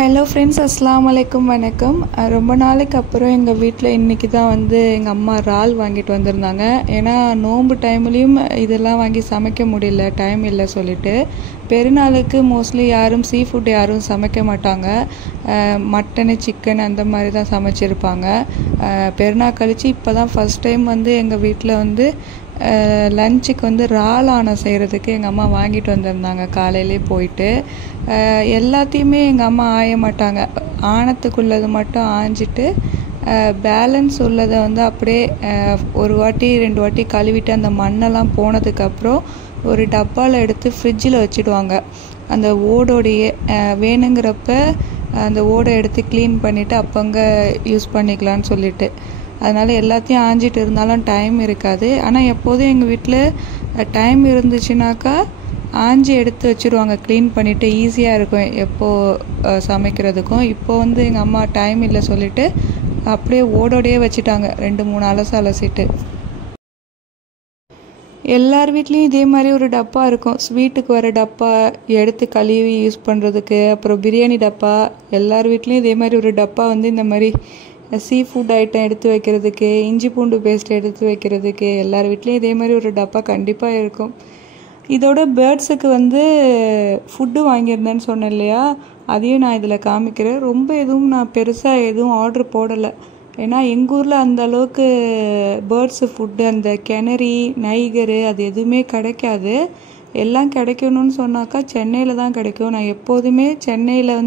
Hello friends, அஸ்ஸலாமு அலைக்கும். வணக்கம். ரொம்ப நாளைக்கு அப்புறம் எங்கள் வீட்டில் இன்றைக்கி தான் எங்கள் அம்மா இறால் வாங்கிட்டு வந்திருந்தாங்க. ஏன்னா நோன்பு டைம்லேயும் இதெல்லாம் வாங்கி சமைக்க முடியல, டைம் இல்லை சொல்லிட்டு. பெருநாளுக்கு மோஸ்ட்லி யாரும் சீ ஃபுட் யாரும் சமைக்க மாட்டாங்க. மட்டனு சிக்கன் அந்த மாதிரி தான் சமைச்சிருப்பாங்க. பெருநாள் கழித்து இப்போ தான் ஃபஸ்ட் டைம் எங்கள் வீட்டில் லஞ்சுக்கு இறால் ஆணம் செய்கிறதுக்கு எங்கள் அம்மா வாங்கிட்டு வந்திருந்தாங்க. காலையிலே போயிட்டு எல்லாத்தையுமே எங்கள் அம்மா ஆய மாட்டாங்க. ஆணத்துக்குள்ளது மட்டும் ஆஞ்சிட்டு பேலன்ஸ் உள்ளதை அப்படியே ஒரு வாட்டி 2 வாட்டி கழுவிட்டு அந்த மண்ணெல்லாம் போனதுக்கப்புறம் ஒரு டப்பாவில் எடுத்து ஃப்ரிட்ஜில் வச்சுடுவாங்க. அந்த ஓடோடைய வேணுங்கிறப்ப அந்த ஓடை எடுத்து க்ளீன் பண்ணிவிட்டு அப்போங்க யூஸ் பண்ணிக்கலான்னு சொல்லிட்டு. அதனால் எல்லாத்தையும் ஆஞ்சிட்டு இருந்தாலும் டைம் இருக்காது. ஆனால் எப்போதும் எங்கள் வீட்டில் டைம் இருந்துச்சுனாக்கா ஆஞ்சி எடுத்து வச்சுருவாங்க, க்ளீன் பண்ணிவிட்டு. ஈஸியாக இருக்கும் எப்போது சமைக்கிறதுக்கும். இப்போ எங்கள் அம்மா டைம் இல்லை சொல்லிவிட்டு அப்படியே ஓடோடையே வச்சுட்டாங்க, 2-3 அலசிட்டு. எல்லார் வீட்லேயும் இதே மாதிரி ஒரு டப்பா இருக்கும். ஸ்வீட்டுக்கு வர டப்பா எடுத்து கழுவி யூஸ் பண்ணுறதுக்கு, அப்புறம் பிரியாணி டப்பா. எல்லார் வீட்லேயும் இதே மாதிரி ஒரு டப்பா இந்த மாதிரி சீ ஃபுட் ஐட்டம் எடுத்து வைக்கிறதுக்கு, இஞ்சி பூண்டு பேஸ்ட் எடுத்து வைக்கிறதுக்கு எல்லார் வீட்லேயும் இதே மாதிரி ஒரு டப்பா கண்டிப்பாக இருக்கும். இதோட பேர்ட்ஸுக்கு ஃபுட்டு வாங்கியிருந்தேன்னு சொன்னேன் இல்லையா, அதையும் நான் இதில் காமிக்கிறேன். ரொம்ப எதுவும் நான் பெருசாக எதுவும் ஆர்டர் போடலை. ஏன்னா எங்கள் ஊரில் அந்த அளவுக்கு பேர்ட்ஸு ஃபுட்டு, அந்த கிணறி நைகரு அது எதுவுமே கிடைக்காது. எல்லாம் கிடைக்கணும்னு சொன்னாக்கா சென்னையில் தான் கிடைக்கும். நான் எப்போதுமே சென்னையில்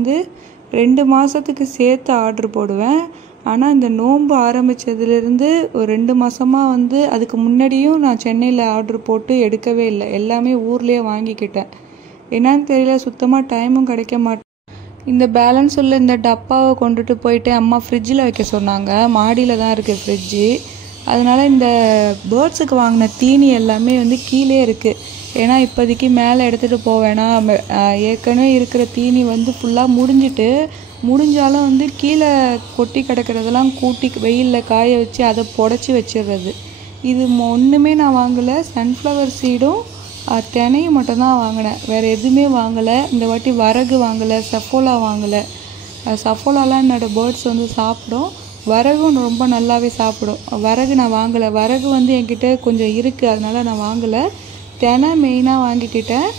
2 மாதத்துக்கு சேர்த்து ஆர்டர் போடுவேன். ஆனால் இந்த நோன்பு ஆரம்பித்ததுலேருந்து ஒரு 2 மாதமாக அதுக்கு முன்னாடியும் நான் சென்னையில் ஆர்டர் போட்டு எடுக்கவே இல்லை. எல்லாமே ஊர்லேயே வாங்கிக்கிட்டேன். என்னன்னு தெரியல, சுத்தமாக டைமும் கிடைக்க மாட்டேன். இந்த பேலன்ஸ் உள்ள இந்த டப்பாவை கொண்டுட்டு போயிட்டு அம்மா ஃப்ரிட்ஜில் வைக்க சொன்னாங்க. மாடியில் தான் இருக்குது ஃப்ரிட்ஜு. அதனால் இந்த பேர்ட்ஸுக்கு வாங்கின தீனி எல்லாமே கீழே இருக்குது. ஏன்னா இப்போதைக்கு மேலே எடுத்துகிட்டு போவேன்னா, ஏற்கனவே இருக்கிற தீனி ஃபுல்லாக முடிஞ்சாலும் கீழே கொட்டி கிடக்கிறதெல்லாம் கூட்டி வெயிலில் காய வச்சு அதை புடச்சி வச்சிடுறது. இது ஒன்றுமே நான் வாங்கலை. சன்ஃப்ளவர் சீடும் தினையும் மட்டும்தான் வாங்கினேன், வேறு எதுவுமே வாங்கலை. இந்த வாட்டி வரகு வாங்கலை, சஃபோலா வாங்கலை. சஃபோலாலாம் என்னோடய பேர்ட்ஸ் சாப்பிடும். வரகும் ரொம்ப நல்லாவே சாப்பிடும். வரகு நான் வாங்கலை. வரகு என்கிட்ட கொஞ்சம் இருக்குது, அதனால் நான் வாங்கலை. தினை மெயினாக வாங்கிக்கிட்டேன்.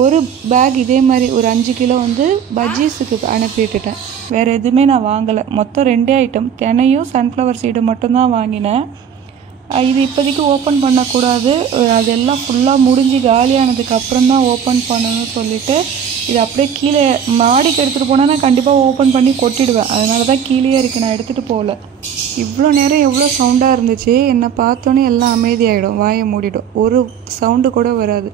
ஒரு பேக் இதே மாதிரி ஒரு 5 கிலோ பஜ்ஜீஸுக்கு அனுப்பிவிட்டுட்டேன். வேறு எதுவுமே நான் வாங்கலை. மொத்தம் 2 ஐட்டம், தினையும் சன்ஃப்ளவர் சீடு மட்டும்தான் வாங்கினேன். இது இப்போதைக்கு ஓப்பன் பண்ணக்கூடாது, அதெல்லாம் ஃபுல்லாக முடிஞ்சு காலியானதுக்கு அப்புறம் தான் ஓப்பன் பண்ணணும்னு சொல்லிவிட்டு இது அப்படியே கீழே மாடிக்கு எடுத்துகிட்டு போனால் நான் கண்டிப்பாக ஓப்பன் பண்ணி கொட்டிடுவேன். அதனால தான் கீழே இருக்குது, நான் எடுத்துகிட்டு போகல. இவ்வளோ நேரம் எவ்வளோ சவுண்டாக இருந்துச்சு. என்னை பார்த்தோன்னே எல்லாம் அமைதியாகிடும், வாயை மூடிடும், ஒரு சவுண்டு கூட வராது.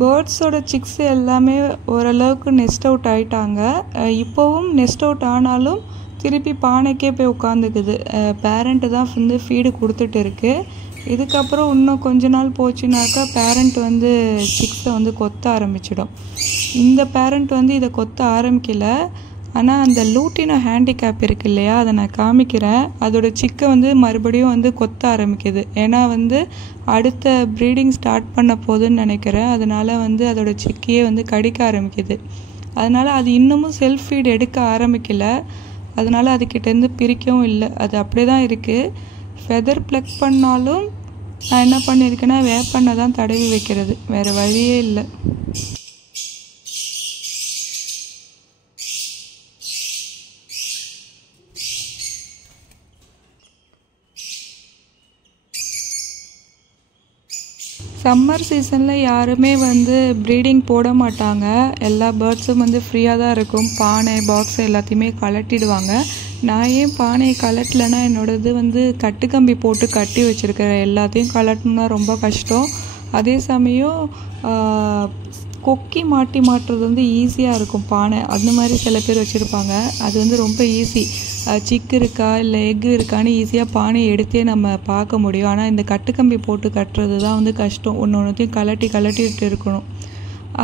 பேர்ட்ஸோட சிக்ஸ் எல்லாமே ஓரளவுக்கு நெஸ்ட் அவுட் ஆகிட்டாங்க. இப்போவும் நெஸ்ட் அவுட் ஆனாலும் திருப்பி பானைக்கே போய் உட்காந்துக்குது. பேரண்ட்டு தான் ஃபீடு கொடுத்துட்டு இருக்குது. இதுக்கப்புறம் இன்னும் கொஞ்ச நாள் போச்சுனாக்கா பேரண்ட் சிக்ஸை கொத்த ஆரம்பிச்சிடும். இந்த பேரண்ட் இதை கொத்த ஆரம்பிக்கல. ஆனால் அந்த லூட்டினோ ஹேண்டிகேப் இருக்கு இல்லையா, அதை நான் காமிக்கிறேன். அதோட சிக்கை மறுபடியும் கொத்த ஆரம்பிக்குது. ஏன்னா அடுத்த ப்ரீடிங் ஸ்டார்ட் பண்ண போகுதுன்னு நினைக்கிறேன். அதனால் அதோட சிக்கையே கடிக்க ஆரம்பிக்குது. அதனால் அது இன்னமும் செல்ஃப் ஃபீட் எடுக்க ஆரம்பிக்கலை. அதனால் அதுக்கிட்டேருந்து பிரிக்கவும் இல்லை, அது அப்படியே தான் இருக்குது. ஃபெதர் ப்ளக் பண்ணாலும் நான் என்ன பண்ணியிருக்கேன்னா வேப்பெண்ணெய் தான் தடவி வைக்கிறது, வேறு வழியே இல்லை. சம்மர் சீசனில் யாருமே ப்ரீடிங் போட மாட்டாங்க. எல்லா பேர்ட்ஸும் ஃப்ரீயாக தான் இருக்கும். பானை பாக்ஸ் எல்லாத்தையுமே கலட்டிடுவாங்க. நான் ஏன் பானையை கலட்டலைன்னா, என்னோடது கட்டுக்கம்பி போட்டு கட்டி வச்சுருக்கிறேன். எல்லாத்தையும் கலட்டணுன்னா ரொம்ப கஷ்டம். அதே சமயம் கொக்கி மாட்டுறது ஈஸியாக இருக்கும் பானை. அந்த மாதிரி சில பேர் வச்சுருப்பாங்க. அது ரொம்ப ஈஸி. சிக்கு இருக்கா இல்லை எக்கு இருக்கான்னு ஈஸியாக பானையை எடுத்தே நம்ம பார்க்க முடியும். ஆனால் இந்த கட்டுக்கம்பி போட்டு கட்டுறது தான் கஷ்டம். ஒன்றையும் கலட்டிட்டு இருக்கணும்.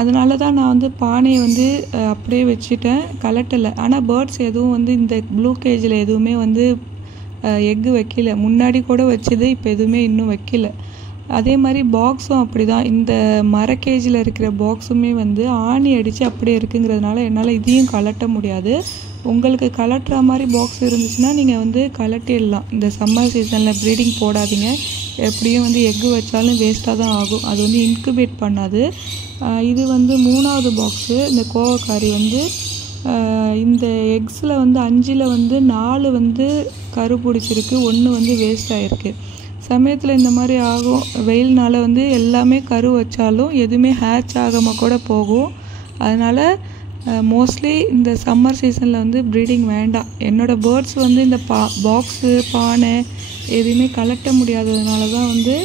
அதனால தான் நான் பானையை அப்படியே வச்சுட்டேன், கலட்டலை. ஆனால் பேர்ட்ஸ் எதுவும் இந்த ப்ளூ கேஜில் எதுவுமே எக்கு வைக்கல. முன்னாடி கூட வச்சது, இப்போ எதுவுமே இன்னும் வைக்கல. அதே மாதிரி பாக்ஸும் அப்படி தான். இந்த மரக்கேஜில் இருக்கிற பாக்ஸுமே வந்து ஆணி அடித்து அப்படியே இருக்குங்கிறதுனால என்னால் இதையும் கலட்ட முடியாது. உங்களுக்கு கலட்டுற மாதிரி பாக்ஸ் இருந்துச்சுன்னா நீங்கள் வந்து கலட்டிடலாம். இந்த சம்மர் சீசனில் ப்ரீடிங் போடாதீங்க. எப்படியும் வந்து எக்கு வச்சாலும் வேஸ்ட்டாக தான் ஆகும். அது வந்து இன்குபேட் பண்ணாது. இது வந்து 3வது பாக்ஸு. இந்த கோவக்காரி வந்து இந்த எக்ஸில் வந்து 5ல் வந்து 4 வந்து கரு பிடிச்சிருக்கு, 1 வந்து வேஸ்ட் ஆகிருக்கு. சமயத்தில் இந்த மாதிரி ஆகும். வெயில்னால வந்து எல்லாமே கரு வச்சாலும் எதுவுமே ஹேட்ச் ஆகாமல் கூட போகும். அதனால் மோஸ்ட்லி இந்த சம்மர் சீசனில் வந்து ப்ரீடிங் வேண்டாம். என்னோடய பேர்ட்ஸ் வந்து இந்த பாக்ஸு பானை எதுவுமே கலட்ட முடியாததுனால தான் வந்து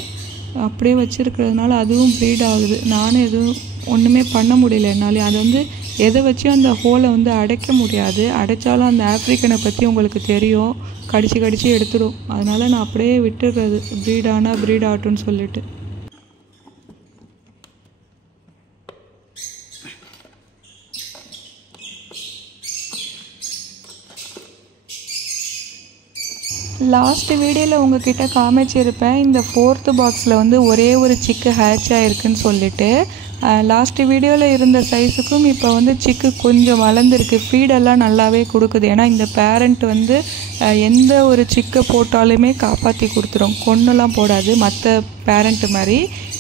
அப்படியே வச்சுருக்கிறதுனால அதுவும் ப்ரீட் ஆகுது. நானும் எதுவும் ஒன்றுமே பண்ண முடியல என்னால். அதை வந்து எதை வச்சும் அந்த ஹோலை வந்து அடைக்க முடியாது. அடைச்சாலும் அந்த ஆப்ரிக்கனை பற்றி உங்களுக்கு தெரியும், கடிச்சு எடுத்துடும். அதனால் நான் அப்படியே விட்டுடுறது, ப்ரீட் ஆனால் ப்ரீட் ஆகட்டும்னு சொல்லிட்டு. லாஸ்ட் வீடியோவில் உங்ககிட்ட காமிச்சிருப்பேன். இந்த 4th பாக்ஸில் வந்து ஒரே ஒரு சிக்கு ஹேட்ச் ஆகிருக்குன்னு சொல்லிட்டு. லாஸ்ட் வீடியோவில் இருந்த சைஸுக்கும் இப்போ வந்து சிக்கு கொஞ்சம் வளர்ந்துருக்கு. ஃபீடெல்லாம் நல்லாவே கொடுக்குது. ஏன்னா இந்த பேரண்ட் வந்து எந்த ஒரு சிக்கை போட்டாலுமே காப்பாற்றி கொடுத்துரும், கொன்னுலாம் போடாது. மற்ற பேரண்ட்டு மாதிரி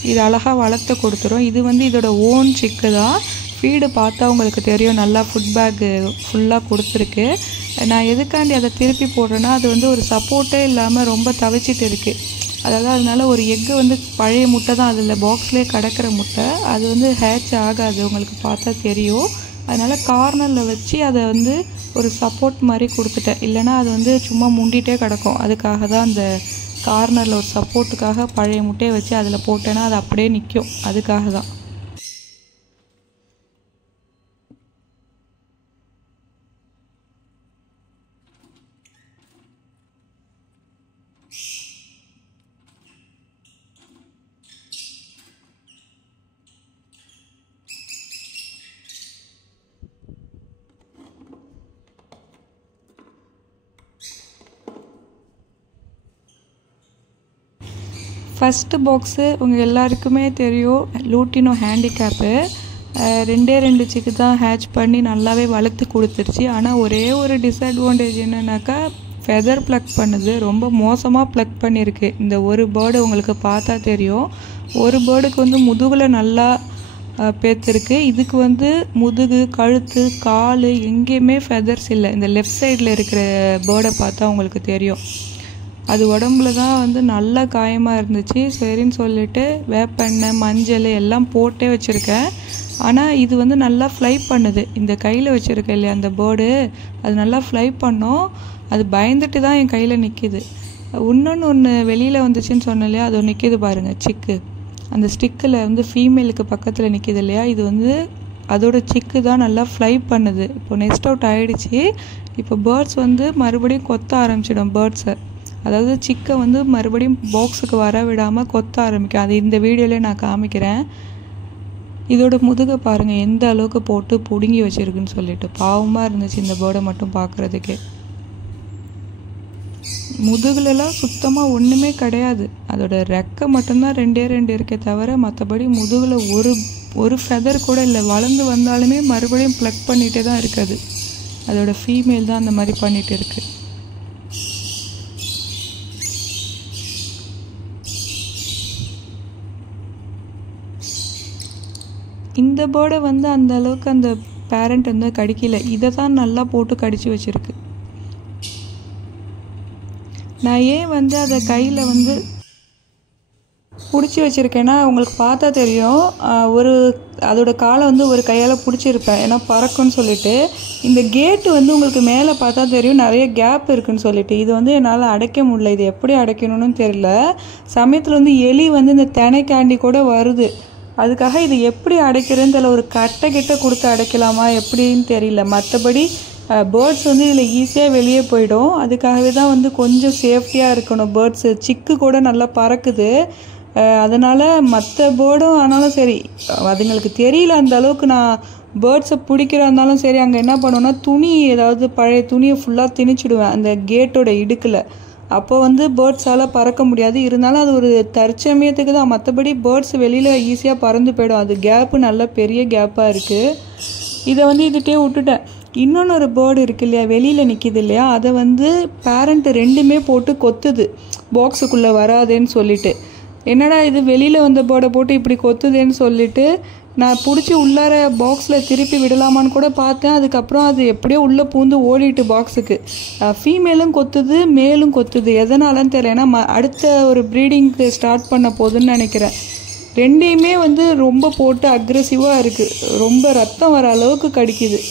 இது அழகாக வளர்த்து கொடுத்துரும். இது வந்து இதோட ஓன் சிக்கு தான். ஃபீடு பார்த்தா உங்களுக்கு தெரியும், நல்லா ஃபுட் பேக்கு ஃபுல்லாக கொடுத்துருக்கு. நான் எதுக்காண்டி அதை திருப்பி போடுறேன்னா, அது வந்து ஒரு சப்போர்ட்டே இல்லாமல் ரொம்ப தவிச்சிட்டு இருக்குது. அதாவது அதனால ஒரு எக்கு வந்து பழைய முட்டை தான், அதில் பாக்ஸ்லேயே கிடக்கிற முட்டை, அது வந்து ஹேட்ச் ஆகாது, உங்களுக்கு பார்த்தா தெரியும். அதனால் கார்னரில் வச்சு அதை வந்து ஒரு சப்போர்ட் மாதிரி கொடுத்துட்டேன். இல்லைனா அது வந்து சும்மா முண்டிகிட்டே கிடக்கும். அதுக்காக தான் அந்த கார்னரில் ஒரு சப்போர்ட்டுக்காக பழைய முட்டையை வச்சு அதில் போட்டேன்னா அது அப்படியே நிற்கும். அதுக்காக தான். ஃபஸ்ட்டு பாக்ஸு உங்கள் எல்லாருக்குமே தெரியும், லூட்டினோ ஹேண்டிகேப்பு. 2 சிக்கு தான் ஹேட்ச் பண்ணி நல்லாவே வளர்த்து கொடுத்துருச்சு. ஆனால் ஒரே ஒரு டிஸ்அட்வான்டேஜ் என்னன்னாக்கா, ஃபெதர் ப்ளக் பண்ணுது. ரொம்ப மோசமாக ப்ளக் பண்ணியிருக்கு. இந்த ஒரு பேர்டு உங்களுக்கு பார்த்தா தெரியும். ஒரு பேர்டுக்கு வந்து முதுகில் நல்லா பேத்துருக்கு. இதுக்கு வந்து முதுகு, கழுத்து, கால் எங்கேயுமே ஃபெதர்ஸ் இல்லை. இந்த லெஃப்ட் சைடில் இருக்கிற பேர்டை பார்த்தா உங்களுக்கு தெரியும். அது உடம்புல தான் வந்து நல்ல காயமாக இருந்துச்சு. சரின்னு சொல்லிட்டு வேப்பெண்ணெய், மஞ்சள் எல்லாம் போட்டே வச்சுருக்கேன். ஆனால் இது வந்து நல்லா ஃப்ளை பண்ணுது. இந்த கையில் வச்சுருக்கேன் இல்லையா அந்த பேர்டு, அது நல்லா ஃப்ளை பண்ணோம். அது பயந்துட்டு தான் என் கையில் நிற்கிது. ஒன்று வெளியில் வந்துச்சுன்னு சொன்னேன் இல்லையா, அது நிற்கிது பாருங்கள் சிக்கு. அந்த ஸ்டிக்கில் வந்து ஃபீமேலுக்கு பக்கத்தில் நிற்கிது இல்லையா, இது வந்து அதோட சிக்கு தான் நல்லா ஃப்ளை பண்ணுது. இப்போ நெஸ்ட் அவுட் ஆகிடுச்சு. இப்போ பேர்ட்ஸ் வந்து மறுபடியும் கொத்த ஆரம்பிச்சிடும் பேர்ட்ஸை. அதாவது சிக்கை வந்து மறுபடியும் பாக்ஸுக்கு வர விடாமல் கொத்த ஆரம்பிக்கும். அது இந்த வீடியோலேயே நான் காமிக்கிறேன். இதோட முதுகை பாருங்கள் எந்த அளவுக்கு போட்டு பிடுங்கி வச்சுருக்குன்னு சொல்லிட்டு. பாவமாக இருந்துச்சு இந்த பேர்டை மட்டும் பார்க்குறதுக்கே. முதுகுலலாம் சுத்தமாக ஒன்றுமே கிடையாது. அதோட ரெக்கை மட்டும்தான் 2 இருக்கே தவிர மற்றபடி முதுகில் ஒரு ஃபெதர் கூட இல்லை. வளர்ந்து வந்தாலுமே மறுபடியும் ப்ளக் பண்ணிகிட்டே தான் இருக்குது. அதோட ஃபீமேல் தான் அந்த மாதிரி பண்ணிகிட்டு இருக்குது. இந்த பேர்டை வந்து அந்த அளவுக்கு அந்த பேரண்ட் வந்து கடிக்கல. இதை தான் நல்லா போட்டு கடிச்சு வச்சுருக்கு. நான் ஏன் வந்து அதை கையில் வந்து பிடிச்சி வச்சுருக்கேன்னா, உங்களுக்கு பார்த்தா தெரியும், அதோட காலை வந்து ஒரு கையால் பிடிச்சிருப்பேன், ஏன்னா பறக்கும்னு சொல்லிட்டு. இந்த கேட்டு வந்து உங்களுக்கு மேலே பார்த்தா தெரியும் நிறைய கேப் இருக்குன்னு சொல்லிட்டு. இது வந்து என்னால் அடைக்க முடியல. இது எப்படி அடைக்கணும்னு தெரியல. சமயத்தில் வந்து எலி வந்து இந்த தினைக்காண்டி கூட வருது. அதுக்காக இது எப்படி அடைக்கிறதுன்னு தெரியல. ஒரு கட்டை கிட்ட கொடுத்து அடைக்கலாமா எப்படின்னு தெரியல. மற்றபடி பேர்ட்ஸ் வந்து இதில் ஈஸியாக வெளியே போயிடும். அதுக்காகவே தான் வந்து கொஞ்சம் சேஃப்டியாக இருக்கணும். பேர்ட்ஸு சிக்கு கூட நல்லா பறக்குது. அதனால் மற்ற பேர்டும் ஆனாலும் சரி, அதுங்களுக்கு தெரியல அந்த அளவுக்கு. நான் பேர்ட்ஸை பிடிக்கிறா இருந்தாலும் சரி, அங்கே என்ன பண்ணுவேன்னா துணி, ஏதாவது பழைய துணியை ஃபுல்லாக திணிச்சிடுவேன் அந்த கேட்டோட இடுக்கில். அப்போ வந்து பேர்ட்ஸால் பறக்க முடியாது. இருந்தாலும் அது ஒரு தற்சமயத்துக்கு தான், மற்றபடி பேர்ட்ஸ் வெளியில் ஈஸியாக பறந்து போயிடும். அது கேப்பு நல்ல பெரிய கேப்பாக இருக்குது. இதை வந்து இதுகிட்டே விட்டுட்டேன். இன்னொன்று ஒரு பேர்டு இருக்கு இல்லையா, வெளியில் நிற்கிது இல்லையா, அதை வந்து பேரண்ட்டு ரெண்டுமே போட்டு கொத்துது பாக்ஸுக்குள்ளே வராதேன்னு சொல்லிட்டு. என்னடா இது வெளியில் வந்த பேர்டை போட்டு இப்படி கொத்துதேன்னு சொல்லிட்டு நான் பிடிச்சி உள்ளார பாக்ஸில் திருப்பி விடலாமான்னு கூட பார்த்தேன். அதுக்கப்புறம் அது எப்படியோ உள்ளே பூந்து ஓடிட்டு பாக்ஸுக்கு. ஃபீமேலும் கொத்துது மேலும் கொத்துது, எதனாலன்னு தெரியல. ஏன்னா அடுத்த ஒரு ப்ரீடிங்க்கு ஸ்டார்ட் பண்ண போதுன்னு நினைக்கிறேன். ரெண்டையுமே வந்து ரொம்ப போட்டு அக்ரெசிவாக இருக்குது, ரொம்ப ரத்தம் வர அளவுக்கு கடிக்குது.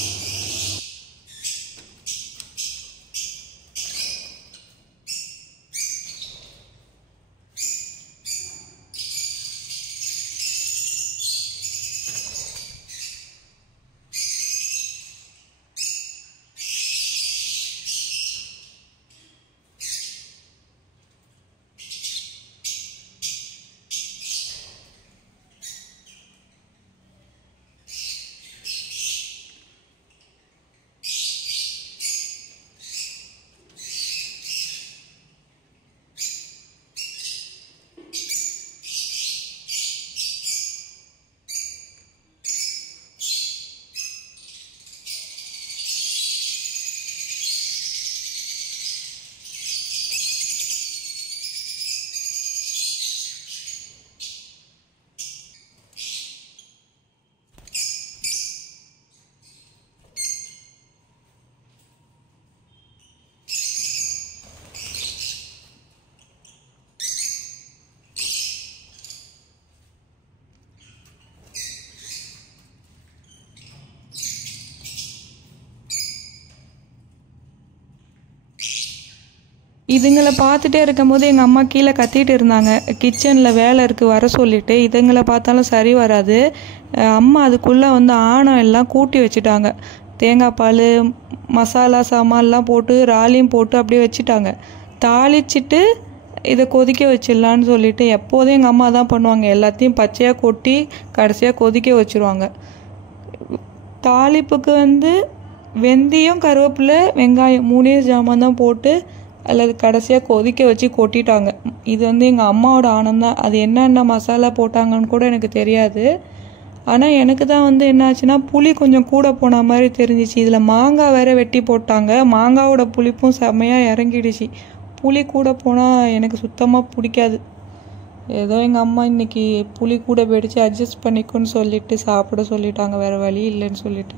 இதுங்களை பார்த்துட்டே இருக்கும்போது எங்கள் அம்மா கீழே கத்திட்டு இருந்தாங்க, கிச்சனில் வேலை இருக்குது வர சொல்லிவிட்டு. இதுங்களை பார்த்தாலும் சரி வராது. அம்மா அதுக்குள்ளே வந்து ஆணம் எல்லாம் கூட்டி வச்சுட்டாங்க. தேங்காய் பால், மசாலா சாமான்லாம் போட்டு ராலியும் போட்டு அப்படியே வச்சுட்டாங்க. தாளிச்சிட்டு இதை கொதிக்க வச்சிடலான்னு சொல்லிட்டு, எப்போதும் எங்கள் அம்மா தான் பண்ணுவாங்க. எல்லாத்தையும் பச்சையாக கொட்டி கடைசியாக கொதிக்க வச்சுருவாங்க. தாளிப்புக்கு வந்து வெந்தயம், கருவேப்பிலை, வெங்காயம் 3 ஜாமான் தான் போட்டு அல்லது கடைசியாக கொதிக்க வச்சு கொட்டிட்டாங்க. இது வந்து எங்கள் அம்மாவோட ஆனந்தான். அது என்னென்ன மசாலா போட்டாங்கன்னு கூட எனக்கு தெரியாது. ஆனால் எனக்கு தான் வந்து என்னாச்சுன்னா புளி கொஞ்சம் கூட போன மாதிரி தெரிஞ்சிச்சு. இதில் மாங்காய் வேற வெட்டி போட்டாங்க. மாங்காவோட புளிப்பும் செம்மையாக இறங்கிடுச்சு. புளி கூட போனால் எனக்கு சுத்தமாக பிடிக்காது. ஏதோ எங்கள் அம்மா இன்னைக்கு புளி கூட போயிடுச்சு, அட்ஜஸ்ட் பண்ணிக்கோன்னு சொல்லிட்டு சாப்பிட சொல்லிட்டாங்க, வேறு வழி இல்லைன்னு சொல்லிட்டு.